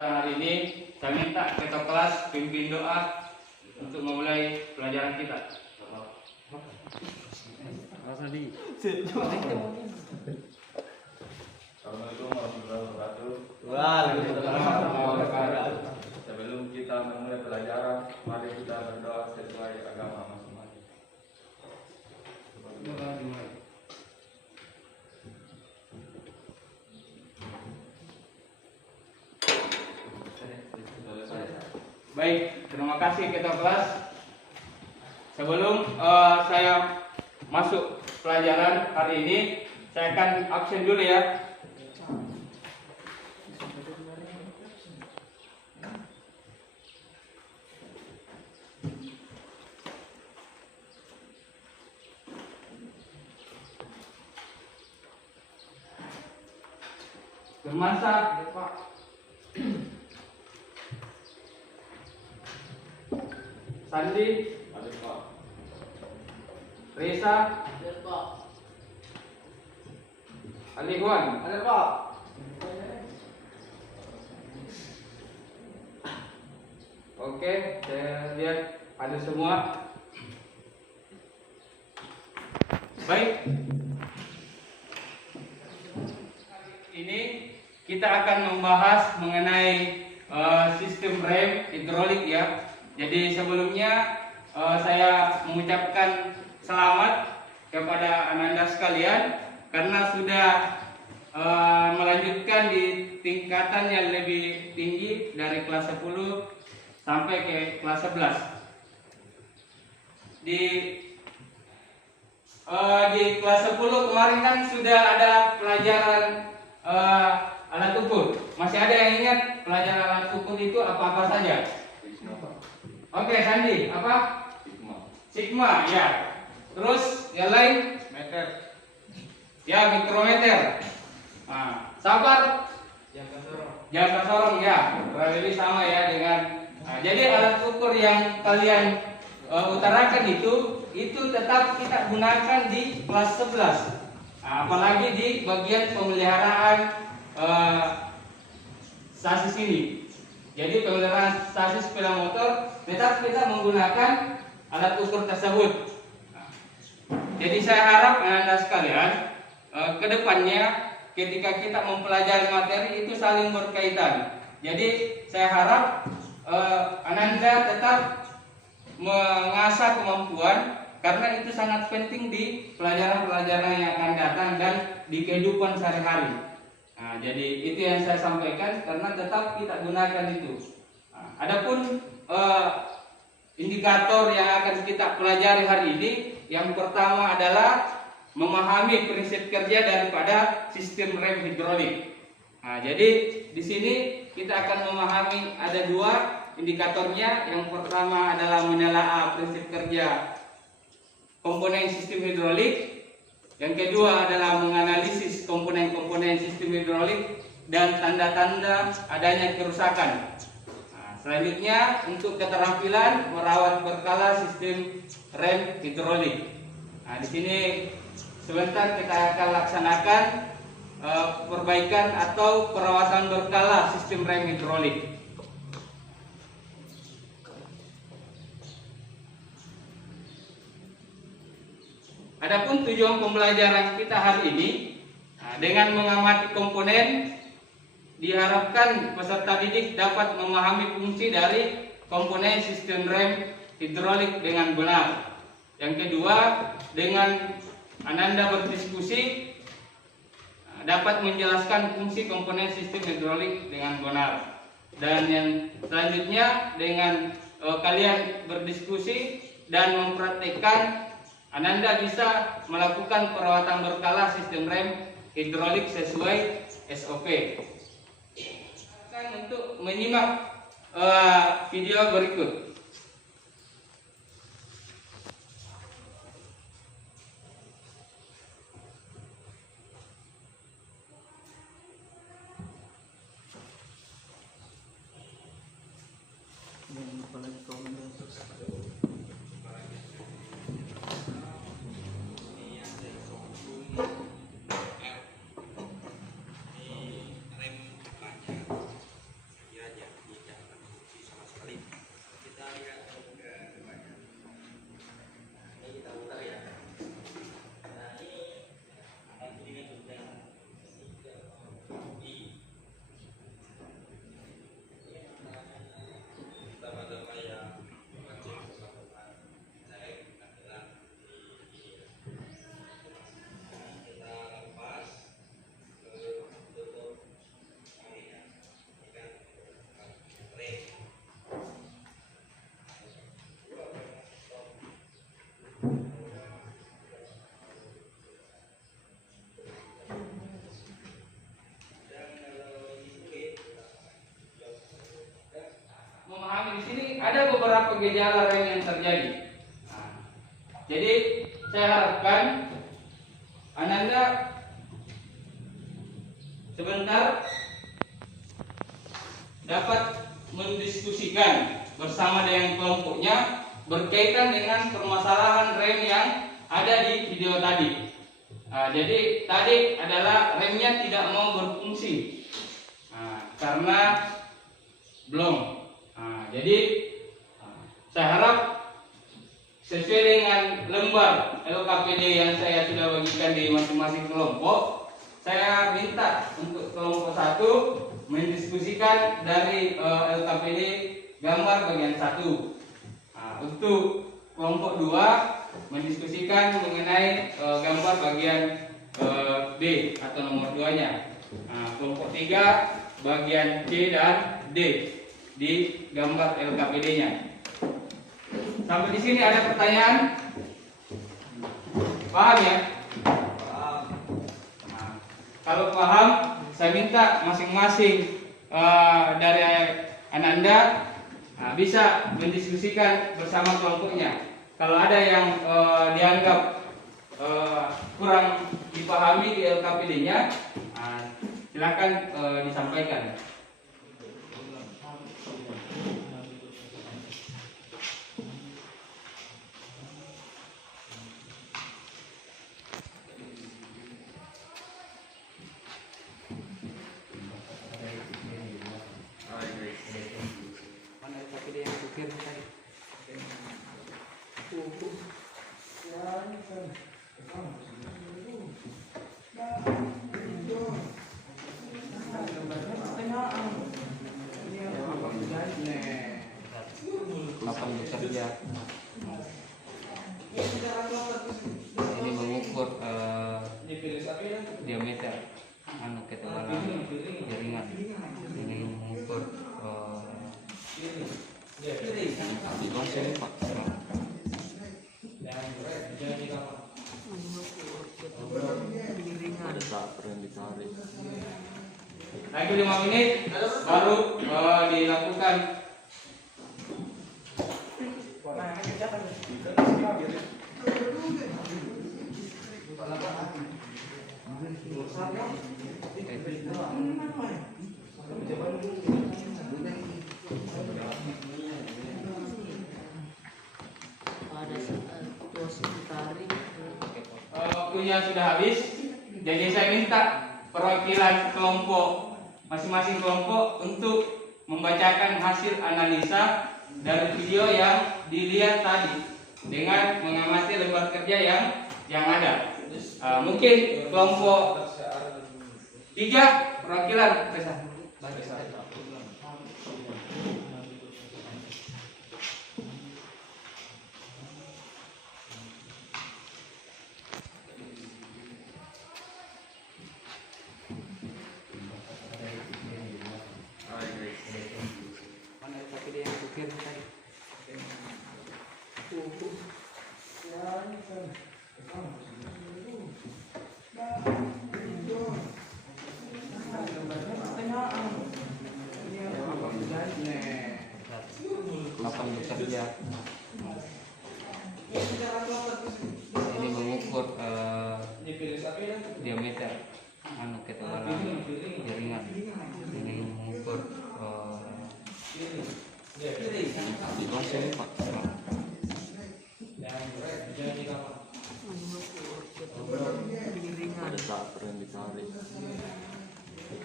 Hari ini saya minta ketua kelas pimpin doa untuk memulai pelajaran kita. Assalamualaikum warahmatullahi wabarakatuh. Waalaikumsalam warahmatullahi wabarakatuh. Sebelum kita memulai pelajaran, mari kita berdoa sesuai agama masing-masing. Baik, terima kasih ketua kelas. Sebelum saya masuk pelajaran hari ini, saya akan absen dulu ya. Bermasa, Pak. Sandi, Ada Pak. Reza, Alihuan, Ada Pak. Oke, saya lihat ada semua. Baik. Ini kita akan membahas mengenai sistem rem hidrolik ya. Jadi sebelumnya saya mengucapkan selamat kepada Ananda sekalian karena sudah melanjutkan di tingkatan yang lebih tinggi dari kelas 10 sampai ke kelas 11. Di kelas 10 kemarin kan sudah ada pelajaran alat ukur. Masih ada yang ingat pelajaran alat ukur itu apa-apa saja? Sigma Pak. Oke, Sandi, apa? Sigma. Sigma, ya. Terus yang lain? Meter. Ya, mikrometer. Nah, sabar. Jangka sorong ya. Kurang lebih sama ya dengan. Nah, jadi alat ukur yang kalian utarakan itu tetap kita gunakan di kelas 11. Nah, apalagi di bagian pemeliharaan sasis ini. Jadi pemeliharaan sasis sepeda motor tetap kita menggunakan alat ukur tersebut. Nah, jadi saya harap Anda sekalian ke depannya ketika kita mempelajari materi itu saling berkaitan. Jadi saya harap Ananda tetap mengasah kemampuan karena itu sangat penting di pelajaran-pelajaran yang akan datang dan di kehidupan sehari-hari. Nah, jadi itu yang saya sampaikan karena tetap kita gunakan itu. Nah, adapun indikator yang akan kita pelajari hari ini, yang pertama adalah memahami prinsip kerja daripada sistem rem hidrolik. Nah, jadi di sini kita akan memahami ada dua indikatornya. Yang pertama adalah menelaah prinsip kerja komponen sistem hidrolik. Yang kedua adalah menganalisis komponen-komponen sistem hidrolik dan tanda-tanda adanya kerusakan. Nah, selanjutnya untuk keterampilan merawat berkala sistem rem hidrolik. Nah, di sini sebentar kita akan laksanakan perbaikan atau perawatan berkala sistem rem hidrolik. Adapun tujuan pembelajaran kita hari ini, dengan mengamati komponen, diharapkan peserta didik dapat memahami fungsi dari komponen sistem rem hidrolik dengan benar. Yang kedua, dengan Ananda berdiskusi, dapat menjelaskan fungsi komponen sistem hidrolik dengan benar. Dan yang selanjutnya, dengan kalian berdiskusi dan mempraktikkan, Ananda bisa melakukan perawatan berkala sistem rem hidrolik sesuai SOP. Untuk menyimak video berikut. gejala rem yang terjadi. Nah, jadi saya harapkan Ananda sebentar dapat mendiskusikan bersama dengan kelompoknya berkaitan dengan permasalahan rem yang ada di video tadi. Jadi tadi adalah remnya tidak mau berfungsi karena belum. Jadi saya harap sesuai dengan lembar LKPD yang saya sudah bagikan di masing-masing kelompok, saya minta untuk kelompok 1 mendiskusikan dari LKPD gambar bagian 1. Untuk kelompok 2 mendiskusikan mengenai gambar bagian B atau nomor 2-nya. Kelompok 3 bagian C dan D di gambar LKPD-nya. Sampai di sini ada pertanyaan? Paham ya? Kalau paham, saya minta masing-masing dari Ananda bisa mendiskusikan bersama kelompoknya. Kalau ada yang dianggap kurang dipahami di LKPD-nya, silakan disampaikan. Ini mengukur diameter ketebalan jaringan. Ini mengukur lagi 5 menit baru dilakukan. Waktunya sudah habis, jadi saya minta perwakilan kelompok masing-masing kelompok untuk membacakan hasil analisa dari video yang dilihat tadi dengan mengamati lembar kerja yang ada. Mungkin kelompok 3 perwakilan bekerja. Ini mengukur diameter ketebalan jaringan. Ini mengukur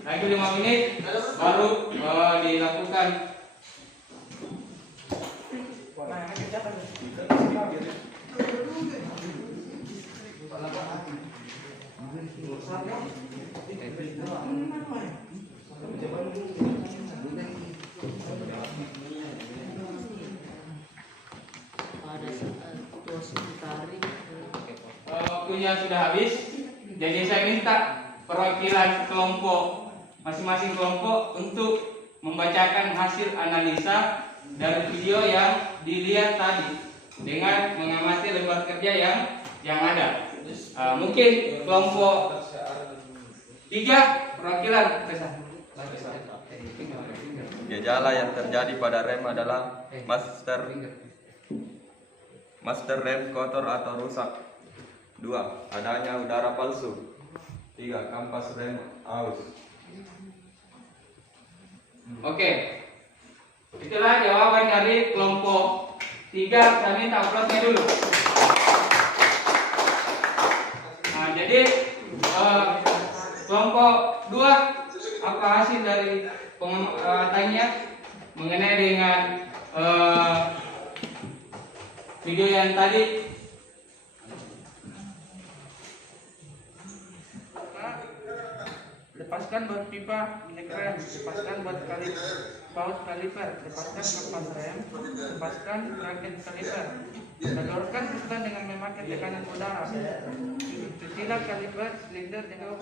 lagi 5 menit baru dilakukan. Waktunya sudah habis, jadi saya minta perwakilan kelompok masing-masing kelompok untuk membacakan hasil analisa dari video yang dilihat tadi dengan mengamati lembar kerja yang ada. Mungkin kelompok 3 perwakilan Gejala yang terjadi pada rem adalah master rem kotor atau rusak. 2. Adanya udara palsu. 3. Kampas rem aus. Oke, itulah jawaban dari kelompok 3. Saya minta aplausnya dulu. Nah, jadi kelompok 2, apa hasil dari tanya mengenai dengan video yang tadi? Lepaskan buat pipa minyak rem, lepaskan buat paut kaliper, lepaskan kampas rem, lepaskan rangkaian kaliper, kendorkan piston dengan memakai tekanan udara, cutilah kaliper silinder dengan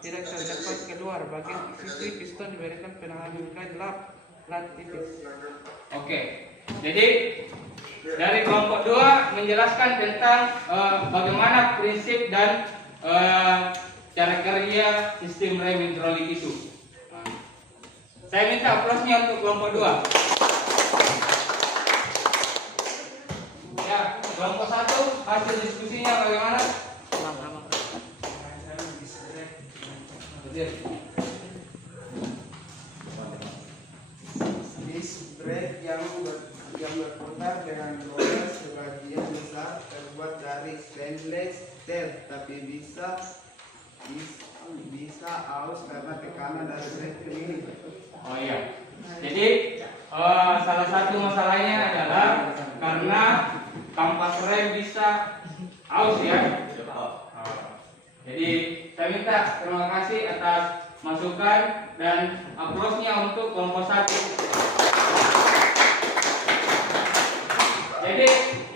tidak terlepas keluar, bagian sisi piston diberikan penanganan kain lat tipis. Oke, jadi dari kelompok 2 menjelaskan tentang bagaimana prinsip dan cara kerja sistem rem hidrolik itu. Saya minta aplausnya untuk kelompok 2. Ya, kelompok 1 hasil diskusinya bagaimana? Disc brake yang berputar dengan roda sebagian besar terbuat dari stainless steel, tapi bisa aus karena tekanan dari brake ini. Oh iya. Jadi salah satu masalahnya adalah karena kampas rem bisa aus ya. Jadi saya minta terima kasih atas masukan dan aplausnya untuk kelompok 1. Jadi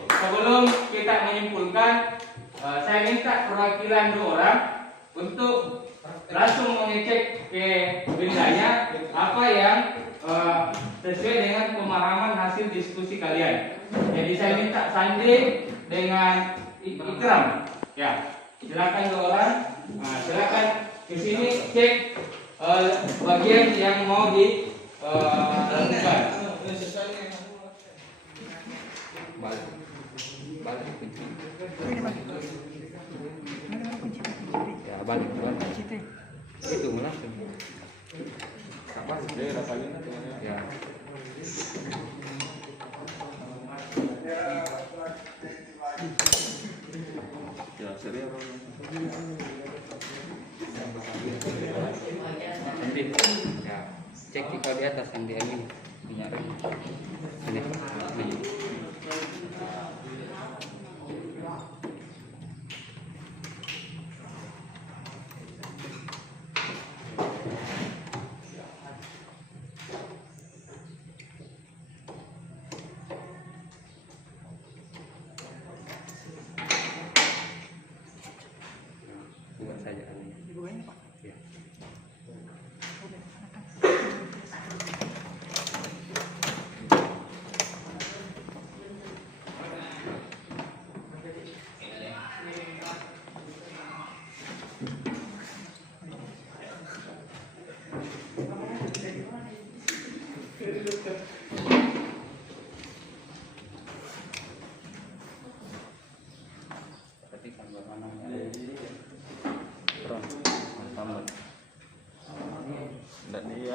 sebelum kita menyimpulkan, saya minta perwakilan 2 orang untuk langsung mengecek ke bendanya apa yang sesuai dengan pemahaman hasil diskusi kalian. Jadi saya minta Sandi dengan Ikram, ya silakan 2 orang, silakan ke sini cek bagian yang mau dilakukan. Balik itu langsung. Apa sih rasanya? Ya. Ya, serius. Nanti ya cek di atas yang di ini punya rem. Ini. Buat saja ini. Ya. Perhatikan bagaimana front tambah. Dan dia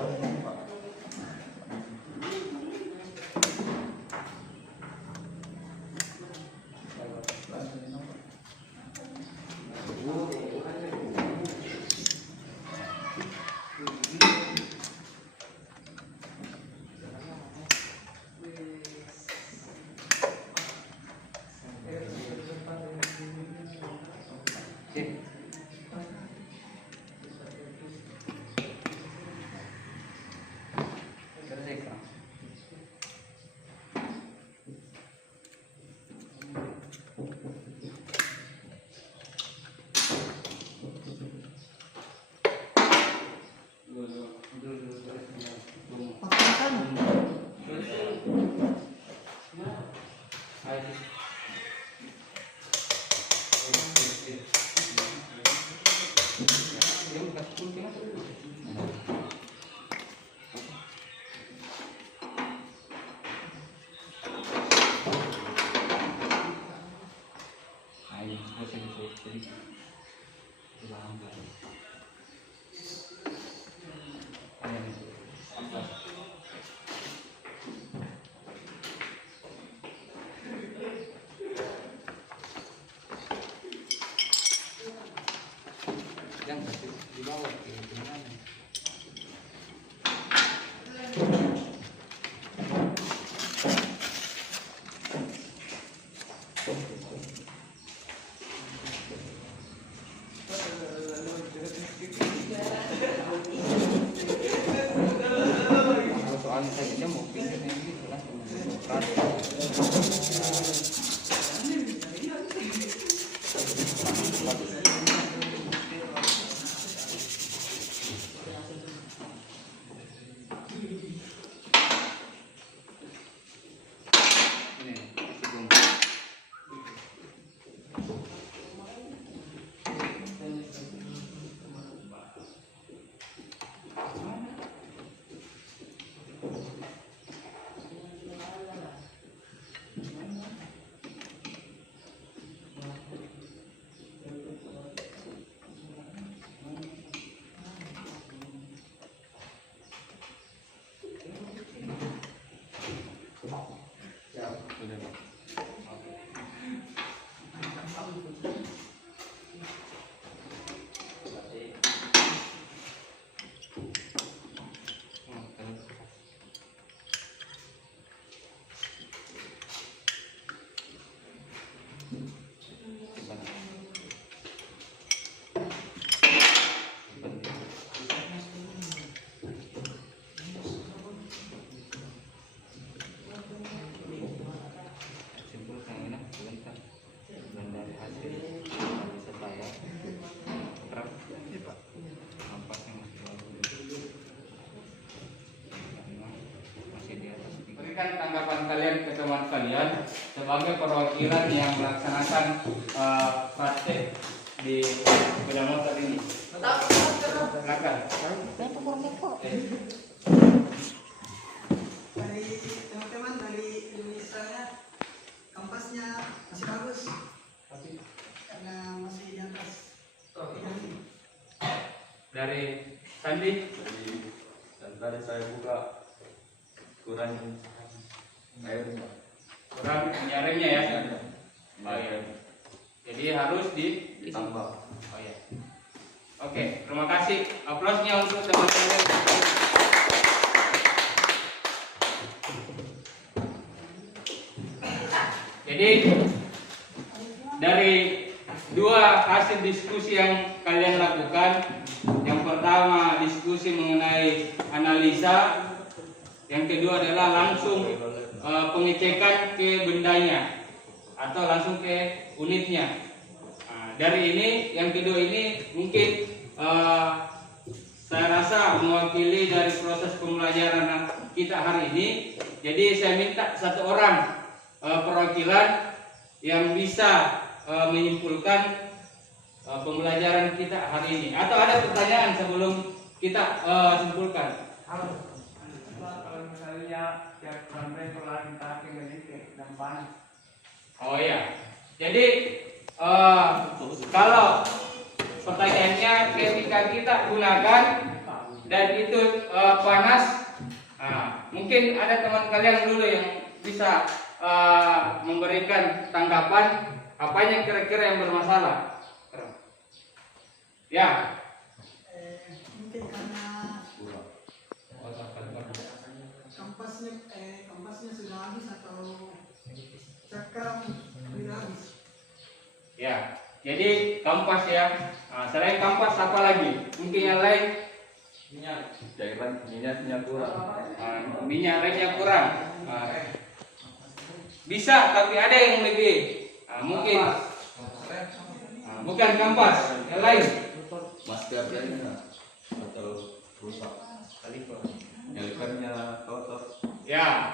Yang kasih di bawah kiri kanan. Soalnya saya mau pindah yang gitu lah, ini sebelum simpulkan ini sebentar dan dari hasil bisa saya terap nampak yang masih di atas Berikan tanggapan kalian ke teman kalian sebagai perwakilan yang melaksanakan praktek di sepeda motor ini. Silakan. Dari teman-teman dari Indonesia, kampasnya masih bagus karena masih di atas. Dari Sandi. Dan tadi saya buka kurang airnya. Kurang nyaremnya ya. Oh iya. Jadi harus Ditambah. Oh ya. Oke, terima kasih. Aplausnya untuk teman-teman. Jadi dari dua hasil diskusi yang kalian lakukan, yang pertama diskusi mengenai analisa, yang kedua adalah langsung pengecekan ke bendanya atau langsung ke unitnya. Dari ini, yang kedua ini mungkin saya rasa mewakili dari proses pembelajaran kita hari ini. Jadi saya minta satu orang perwakilan yang bisa menyimpulkan pembelajaran kita hari ini. Atau ada pertanyaan sebelum kita simpulkan? Kalau misalnya tiap sampai kelar kita tinggal dan panas. Oh ya. Jadi kalau pertanyaannya ketika kita gunakan dan itu panas, mungkin ada teman kalian dulu yang bisa memberikan tanggapan apanya kira-kira yang bermasalah. Ya. Mungkin karena kampasnya sudah habis atau cakram sudah habis. Ya. Jadi kampas ya. Selain kampas apa lagi? Mungkin yang lain? Cairan minyaknya kurang. Minyak remnya kurang. Bisa, tapi ada yang lebih. Mungkin bukan kampas, yang lain. Maskernya atau rusak. Kalipernya kotor. Ya.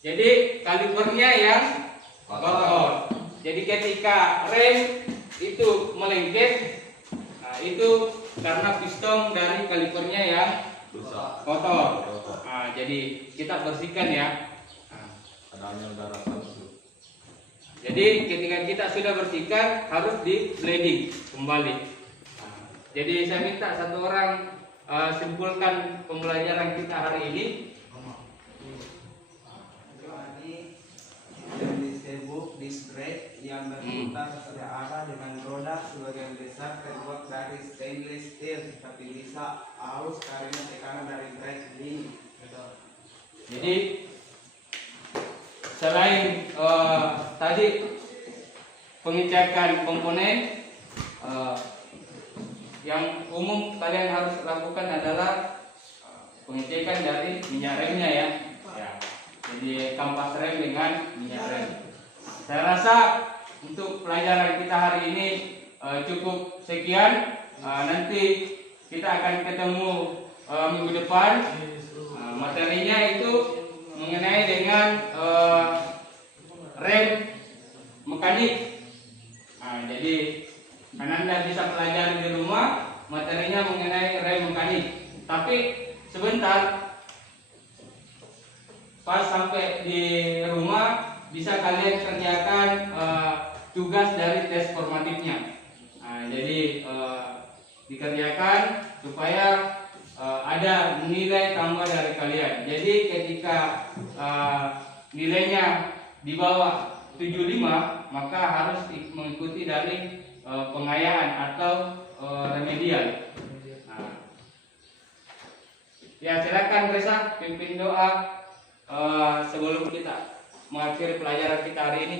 Jadi kalipernya yang kotor. Jadi ketika rem itu melengket, itu karena piston dari kalipernya yang Rusak. kotor. Jadi kita bersihkan ya. Adanya udara palsu. Jadi ketika kita sudah bersihkan harus di blending kembali. Jadi saya minta satu orang simpulkan pembelajaran kita hari ini. Disebut disc brake yang berputar searah dengan roda sebagian besar terbuat dari stainless steel tapi bisa aus karena tekanan dari brake ini. Jadi selain tadi pengecekan komponen, yang umum kalian harus lakukan adalah pengecekan dari minyak remnya ya. Jadi kampas rem dengan minyak rem. Saya rasa untuk pelajaran kita hari ini cukup sekian. Nanti kita akan ketemu minggu depan. Materinya itu mengenai dengan rem mekanik. Jadi Anda bisa pelajari di rumah materinya mengenai rem mekanik. Tapi sebentar, pas sampai di rumah bisa kalian kerjakan tugas dari tes formatifnya. Jadi dikerjakan supaya ada nilai tambah dari kalian. Jadi ketika nilainya di bawah 75 maka harus mengikuti dari pengayaan atau remedial. Ya silakan Reza pimpin doa sebelum kita mengakhiri pelajaran kita hari ini.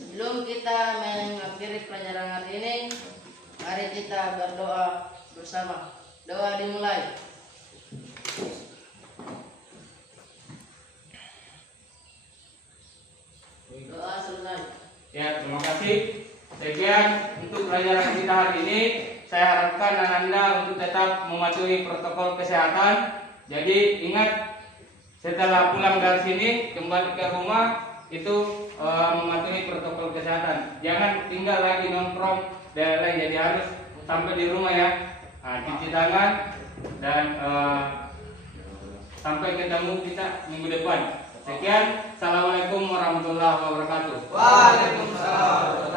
Sebelum kita mengakhiri pelajaran hari ini, mari kita berdoa bersama. Doa dimulai. Doa selesai. Ya, terima kasih. Sekian untuk pelajaran kita hari ini. Saya harapkan Anda untuk tetap mematuhi protokol kesehatan. Jadi ingat, setelah pulang dari sini kembali ke rumah itu mematuhi protokol kesehatan. Jangan tinggal lagi nongkrong dan lain. Jadi harus sampai di rumah ya. Cuci tangan dan sampai ketemu kita minggu depan. Sekian, assalamualaikum warahmatullahi wabarakatuh. Waalaikumsalam.